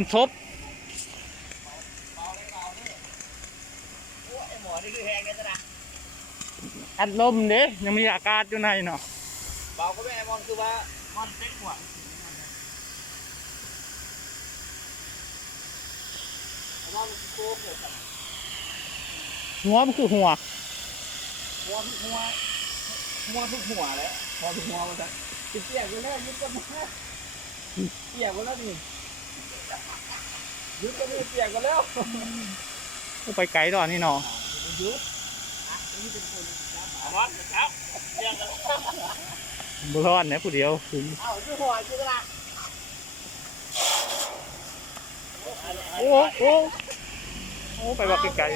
มันทบอัดลมเด้ยังมีอากาศอยู่ในเนาะเบาก็ไม่ไอมอนคือว่ามอนเซ็กหัวมอนโค้งหัวมันคือหัวทุกหัวแล้วพอทุกหัวมันจะเปียกไปแล้วยึดกันมาเปียกไปแล้วนี่ยึดกันนี่เปียกกันแล้วก็ไปไกลตอนนี้เนาะยึดวันครับเปียกกันบุรอดเนี่ยผู้เดียวถึงคือหัวคืออะไรโอ้ไปว่าไกล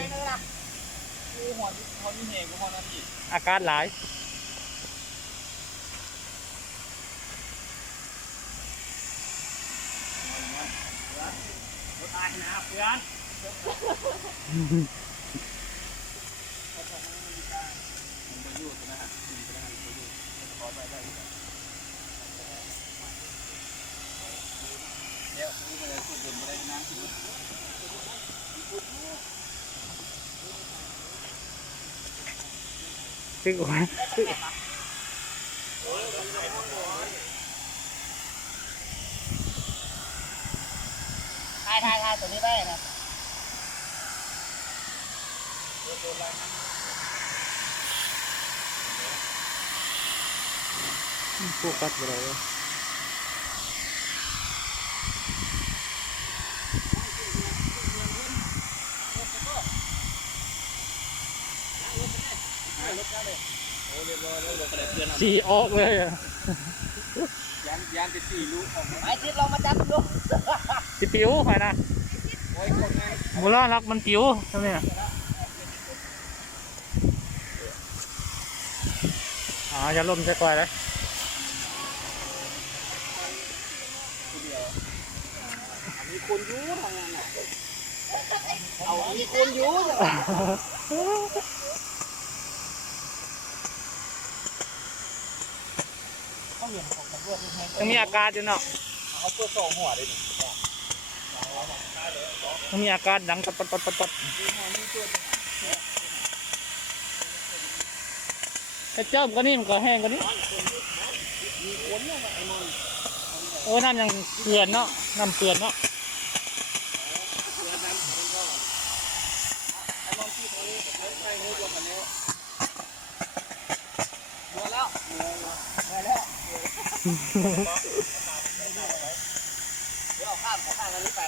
คือหัวนี่เหงกับหัวนั่นอีกอากาศหลายตายนะเพื่อนเดี๋ยวซื้อมาเลยสุดเด่นมาเลยนะตึกว่าถ่ายตัวนี้ได้นะโฟกัสอะไรวะสีออกเลยอ่ะยานติดสี่ลูกไอ้ทิศลองมาจับดูสิปิวไปนะมูล่ารักมันปิวใช่ไหมอย่าล้มใช่ก่อยเลยมีคนยูทางนั้นเอามีคนยูยังมีอากาศอยู่เนาะเขาเปิดสองหัวเลยยังมีอากาศดังปัดไอ้เจ้าก็นี่มันก็แห้งก็นี่โอ้น้ำยังเกลือนเนาะน้ำเกลือนเนาะเดี๋ยวเอาข้ามอันนี้ไป